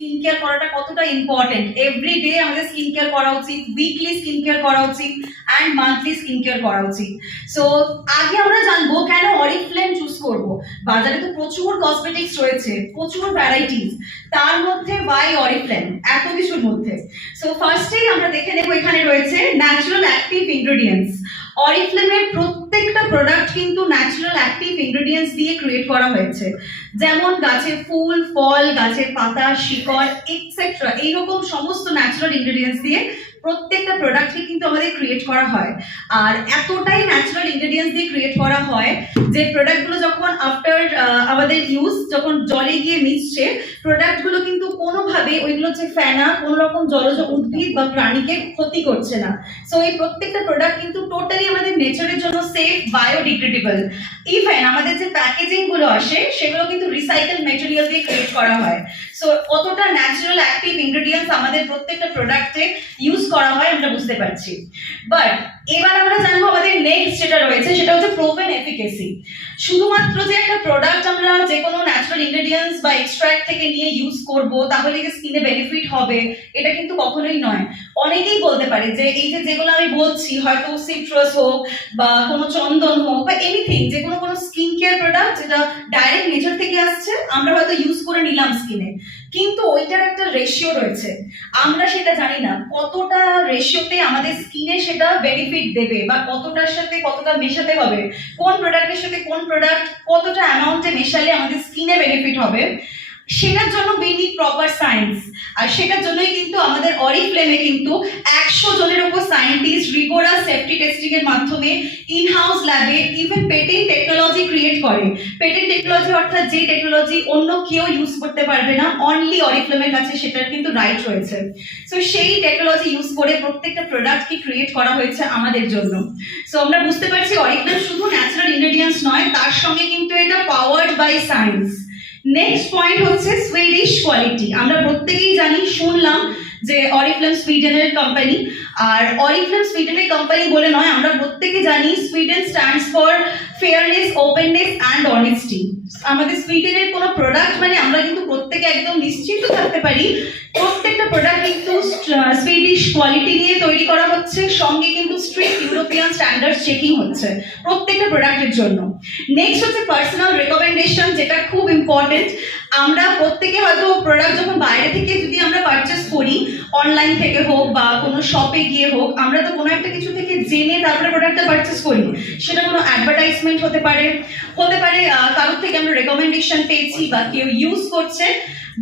Skin care করাটা কতটা important. Everyday আমাদের স্কিন কেয়ার করা উচিত, উইকলি স্কিন কেয়ার করা উচিত অ্যান্ড মান্থলি স্কিন কেয়ার করা উচিত। সো আগে আমরা জানবো কেন অরিফ্লেম চুজ করব। বাজারে তো প্রচুর কসমেটিক্স রয়েছে, প্রচুর ভ্যারাইটিস, তার মধ্যে ওয়াই অরিফ্লেম এত কিছুর মধ্যে। সো ফার্স্টেই আমরা দেখে নেব, এখানে রয়েছে ন্যাচারাল অ্যাক্টিভ ইনগ্রেডিয়েন্টস। অরিফ্লেমের প্রত্যেকটা প্রোডাক্ট কিন্তু ন্যাচারাল অ্যাক্টিভ ইনগ্রেডিয়েন্টস দিয়ে ক্রিয়েট করা হয়েছে, যেমন গাছের ফুল, ফল, গাছের পাতা, শিকড় এটসেট্রা, এইরকম সমস্ত ন্যাচারাল ইনগ্রেডিয়েন্টস দিয়ে প্রত্যেকটা প্রোডাক্টকে কিন্তু আমাদের ক্রিয়েট করা হয়। আর এতটাই ন্যাচারাল ইনগ্রেডিয়েন্টস দিয়ে ক্রিয়েট করা হয় যে প্রোডাক্টগুলো যখন আফটার আমাদের ইউজ যখন জলে গিয়ে মিশছে, প্রোডাক্টগুলো কিন্তু কোনোভাবে ওইগুলো যে ফেনা কোনো রকম জলজ উদ্ভিদ বা প্রাণীকে ক্ষতি করছে না। সো এই প্রত্যেকটা প্রোডাক্ট কিন্তু টোটালি আমাদের নেচারের জন্য সেফ, বায়োডিগ্রেডেবল। ইভেন আমাদের যে প্যাকেজিং গুলো আসে সেগুলো কিন্তু রিসাইকেল মেটেরিয়াল দিয়ে ক্রিয়েট করা হয়। সো কতটা ন্যাচারাল অ্যাক্টিভ ইনগ্রেডিয়েন্টস আমাদের প্রত্যেকটা প্রোডাক্টে ইউজ করা হয় আমরা বুঝতে পারছি। বাট এবার আমরা জানবো আমাদের নেক্সট যেটা রয়েছে সেটা হচ্ছে প্রুভেন এফিকেসি। শুধুমাত্র যে একটা প্রোডাক্ট আমরা যে কোনো ন্যাচারাল ইনগ্রেডিয়েন্টস বা এক্সট্রাক্ট থেকে নিয়ে ইউজ করব তাহলে যে স্কিনে বেনিফিট হবে এটা কিন্তু কখনোই নয়। অনেকেই বলতে পারে যে এই যে যেগুলো আমি বলছি, হয়তো সিট্রাস হোক বা কোনো চন্দন হোক বা এনিথিং, যে কোনো স্কিন কেয়ার প্রোডাক্ট যেটা ডাইরেক্ট নেচার থেকে আসছে, আমরা হয়তো ইউজ করে নিলাম স্কিনে, কিন্তু ওইটার একটা রেশিও রয়েছে। আমরা সেটা জানি না কতটা রেশিওতে আমাদের স্কিনে সেটা বেনিফিট দেবে বা কতটার সাথে কতটা মেশাতে হবে, কোন প্রোডাক্টের সাথে কোন প্রোডাক্ট কতটা অ্যামাউন্টে মেশালে আমাদের স্কিনে বেনিফিট হবে, সেটার জন্য উই নিড প্রপার সায়েন্স। আর সেটার জন্যই কিন্তু আমাদের অরিফ্লেমে কিন্তু 100 জনের উপর সায়েন্টিস্ট রিগোরাস সেফটি টেস্টিং এর মাধ্যমে ইনহাউস ল্যাবে ইভেন পেটেন্ট টেকনোলজি ক্রিয়েট করে। পেটেন্ট টেকনোলজি অর্থাৎ যে টেকনোলজি অন্য কেউ ইউজ করতে পারবে না, অনলি অরিফ্লেমের কাছে সেটার কিন্তু রাইট রয়েছে। সো সেই টেকনোলজি ইউজ করে প্রত্যেকটা প্রোডাক্টকে ক্রিয়েট করা হয়েছে আমাদের জন্য। সো আমরা বুঝতে পারছি অরিফ্লেম শুধু ন্যাচারাল ইনগ্রেডিয়েন্টস নয়, তার সঙ্গে কিন্তু এটা powered by science. Next point হচ্ছে সুইডিশ কোয়ালিটি। আমরা প্রত্যেকেই জানি, শুনলাম যে অরিফ্লেম সুইডেনের কোম্পানি। আর অরিফ্লেম সুইডেনের কোম্পানি বলে নয়, আমরা প্রত্যেকে জানি Sweden stands for fairness, openness and honesty. আমাদের সুইডেনের কোনো প্রোডাক্ট মানে আমরা কিন্তু প্রত্যেকে একদম নিশ্চিত থাকতে পারি প্রত্যেকটা প্রোডাক্ট কিন্তু সুইডিশ কোয়ালিটি নিয়ে তৈরি করা হচ্ছে, সঙ্গে কিন্তু স্ট্রিক্ট ইউরোপিয়ান স্ট্যান্ডার্ড চেকিং হচ্ছে প্রত্যেকটা প্রোডাক্টের জন্য। নেক্সট হচ্ছে পার্সোনাল রেকমেন্ডেশন, যেটা খুব ইম্পর্টেন্ট। আমরা প্রত্যেকে হয়তো প্রোডাক্ট যখন বাইরে থেকে যদি আমরা পারচেস করি, অনলাইন থেকে হোক বা কোনো শপে গিয়ে হোক, আমরা তো কোনো একটা কিছু থেকে জেনে তারপরে প্রোডাক্টটা পারচেস করি। সেটা কোনো অ্যাডভার্টাইজমেন্ট হতে পারে, কারোর থেকে আমরা রেকমেন্ডেশন পেয়েছি বা কেউ ইউজ করছে।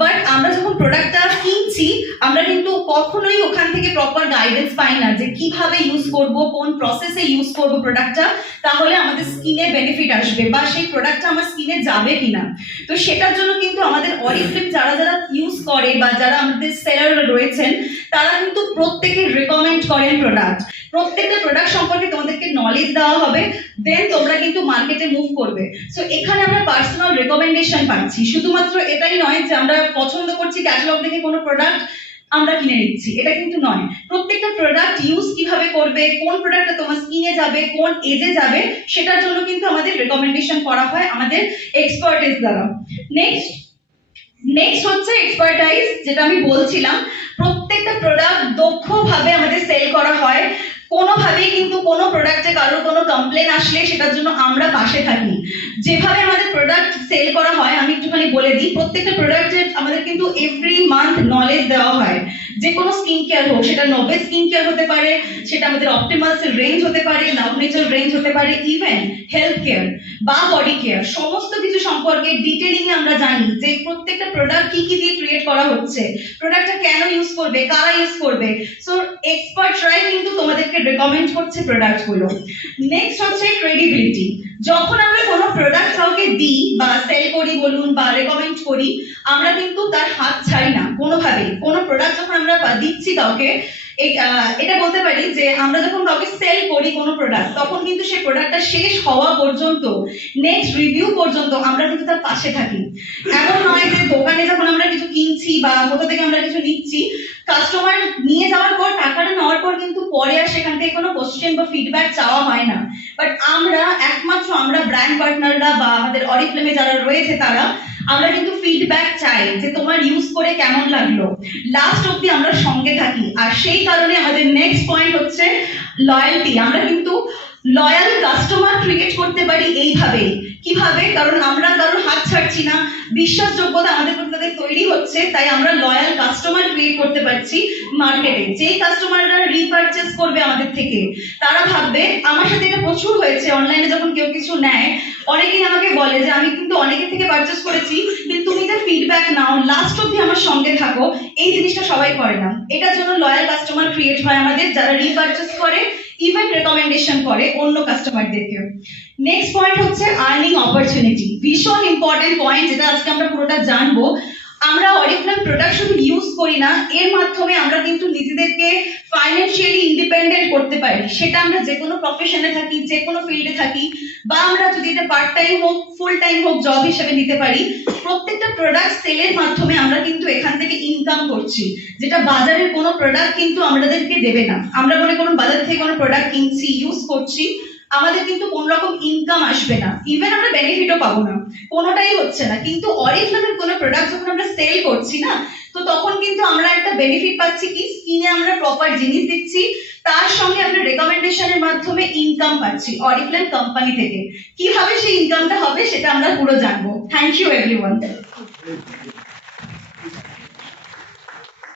বাট আমরা যখন প্রোডাক্টটা কিনছি আমরা কিন্তু কখনোই ওখান থেকে প্রপার গাইডেন্স পাই না যে কিভাবে ইউজ করব, কোন প্রসেসে ইউজ করব প্রোডাক্টটা, তাহলে আমাদের স্কিনে বেনিফিট আসবে বা সেই প্রোডাক্টটা আমার স্কিনে যাবে কিনা। তো সেটার জন্য কিন্তু আমাদের অরিফ্লেম যারা যারা ইউজ করে বা যারা আমাদের সেলার রয়েছেন, তারা কিন্তু প্রত্যেকে রেকমেন্ড করেন প্রোডাক্ট। প্রত্যেকটা প্রোডাক্ট সম্পর্কে তোমাদেরকে নলেজ দেওয়া হবে, দেন তোমরা কিন্তু মার্কেটে মুভ করবে। সো এখানে আমরা পার্সোনাল রেকমেন্ডেশন পাচ্ছি। শুধুমাত্র এটাই নয় যে আমরা পছন্দ করছি ক্যাটালগ দেখে কোনো প্রোডাক্ট আমরা কিনে নিচ্ছি, এটা কিন্তু নয়। প্রত্যেকটা প্রোডাক্ট ইউজ কিভাবে করবে, কোন প্রোডাক্টটা তোমার স্কিনে যাবে, কোন এজে যাবে, সেটার জন্য কিন্তু আমাদের রেকমেন্ডেশন করা হয় আমাদের এক্সপার্টিস দ্বারা। নেক্সট হচ্ছে এক্সপার্টাইজ, যেটা আমি বলছিলাম। প্রত্যেকটা প্রোডাক্ট দক্ষভাবে আমাদের সেল করা হয়, কোনোভাবেই কিন্তু কোনো প্রোডাক্টে কারোর কোনো কমপ্লেন আসলে সেটার জন্য আমরা পাশে থাকি। যেভাবে আমাদের প্রোডাক্ট সেল করা হয় আমি একটুখানি বলে দিই। প্রত্যেকটা প্রোডাক্টের আমাদের কিন্তু এভরি মান্থ নলেজ দেওয়া হয়। যে কোনো স্কিন কেয়ার হোক, সেটা নোভেল স্কিন কেয়ার হতে পারে, সেটা আমাদের অপটিমালস এর রেঞ্জ হতে পারে, লাভ নেচার রেঞ্জ হতে পারে, ইভেন হেলথ কেয়ার বা বডি কেয়ার, সমস্ত কিছু সম্পর্কে ডিটেইলিং আমরা জানি যে প্রত্যেকটা প্রোডাক্ট কি কি দিয়ে ক্রিয়েট করা হচ্ছে, প্রোডাক্টটা কেন ইউজ করবে, কারা ইউজ করবে। সো এক্সপার্টরাই কিন্তু তোমাদেরকে রেকমেন্ড করছে প্রোডাক্টগুলো। নেক্সট হচ্ছে ক্রেডিবিলিটি। যখন আমরা কোনো প্রোডাক্ট কাউকে দিই বা সেল করি বলুন বা রেকমেন্ড করি, আমরা কিন্তু তার হাত ছাড়ি না কোনোভাবেই। কোনো প্রোডাক্ট যখন আমরা দিচ্ছি কাউকে, এটা বলতে পারি যে আমরা যখন কাউকে সেল করি কোনো প্রোডাক্ট, তখন কিন্তু সেই প্রোডাক্টটা শেষ হওয়া পর্যন্ত, নেক্সট রিভিউ পর্যন্ত আমরা কিন্তু তার পাশে থাকি। এমন নয় যে দোকানে যখন আমরা কিছু কিনছি বা কোথা থেকে আমরা কিছু নিচ্ছি, কাস্টমার নিয়ে যাওয়ার পর, টাকাটা নেওয়ার পর কিন্তু পরে আর সেখান থেকে কোনো কোশ্চেন বা ফিডব্যাক চাওয়া হয় না। বাট আমরা একমাত্র আমরা ব্র্যান্ড পার্টনাররা বা আমাদের অরিফ্লেমে যারা রয়েছে তারা আমরা কিন্তু ফিডব্যাক চাই যে তোমার ইউজ করে কেমন লাগলো, লাস্ট অব্দি আমরা সঙ্গে থাকি। আর সেই কারণে আমাদের নেক্সট পয়েন্ট হচ্ছে লয়্যালটি। আমরা কিন্তু লয়াল কাস্টমার ক্রিয়েট করতে পারি এইভাবেই। কিভাবে? কারণ আমরা কারোর হাত ছাড়ছি না, বিশ্বাসযোগ্যতা আমাদের প্রতি তাদের তৈরি হচ্ছে, তাই আমরা লয়াল কাস্টমার ক্রিয়েট করতে পারছি মার্কেটে। যেই কাস্টমাররা রিপারচেস করবে আমাদের থেকে, তারা ভাববে, আমার সাথে এটা প্রচুর হয়েছে, অনলাইনে যখন কেউ কিছু নেয় অনেকেই আমাকে বলে যে আমি কিন্তু অনেকের থেকে পারচেস করেছি, কিন্তু তুমি যে ফিডব্যাক নাও, লাস্ট অব্দি আমার সঙ্গে থাকো, এই জিনিসটা সবাই করে না। এটার জন্য লয়াল কাস্টমার ক্রিয়েট হয় আমাদের, যারা রিপারচেস করে, ইভেন রেকমেন্ডেশন করে অন্য কাস্টমারদেরকে। নেক্সট পয়েন্ট হচ্ছে আর্নিং অপরচুনিটি, ভীষণ ইম্পর্টেন্ট পয়েন্ট, যেটা আজকে আমরা পুরোটা জানবো। আমরা অরিফ্লেম প্রোডাক্ট শুধু ইউজ করি না, এর মাধ্যমে আমরা কিন্তু নিজেদেরকে ফাইন্যান্সিয়ালি ইন্ডিপেন্ডেন্ট করতে পারি। সেটা আমরা যে কোনো প্রফেশনে থাকি, যে কোনো ফিল্ডে থাকি, বা আমরা যদি এটা পার্ট টাইম হোক, ফুল টাইম হোক, জব হিসেবে নিতে পারি। প্রত্যেকটা প্রোডাক্ট সেলের মাধ্যমে আমরা কিন্তু এখান থেকে ইনকাম করছি, যেটা বাজারের কোনো প্রোডাক্ট কিন্তু আমাদেরকে দেবে না। আমরা মনে করুন বাজার থেকে কোনো প্রোডাক্ট কিনছি, ইউজ করছি, আমাদের কিন্তু কোন রকম ইনকাম আসবে না, ইভেন আমরা বেনিফিটও পাবো না, কোনোটাই হচ্ছে না। কিন্তু অরিফ্লেমের কোনো প্রোডাক্ট যখন আমরা সেল করছি না, তো তখন কিন্তু আমরা একটা বেনিফিট পাচ্ছি, কি স্কিনে আমরা প্রপার জিনিস দিচ্ছি, তার সঙ্গে আমরা রেকমেন্ডেশনের মাধ্যমে ইনকাম পাচ্ছি অরিফ্লেম কোম্পানি থেকে। কিভাবে সেই ইনকামটা হবে সেটা আমরা পুরো জানবো। Thank you everyone.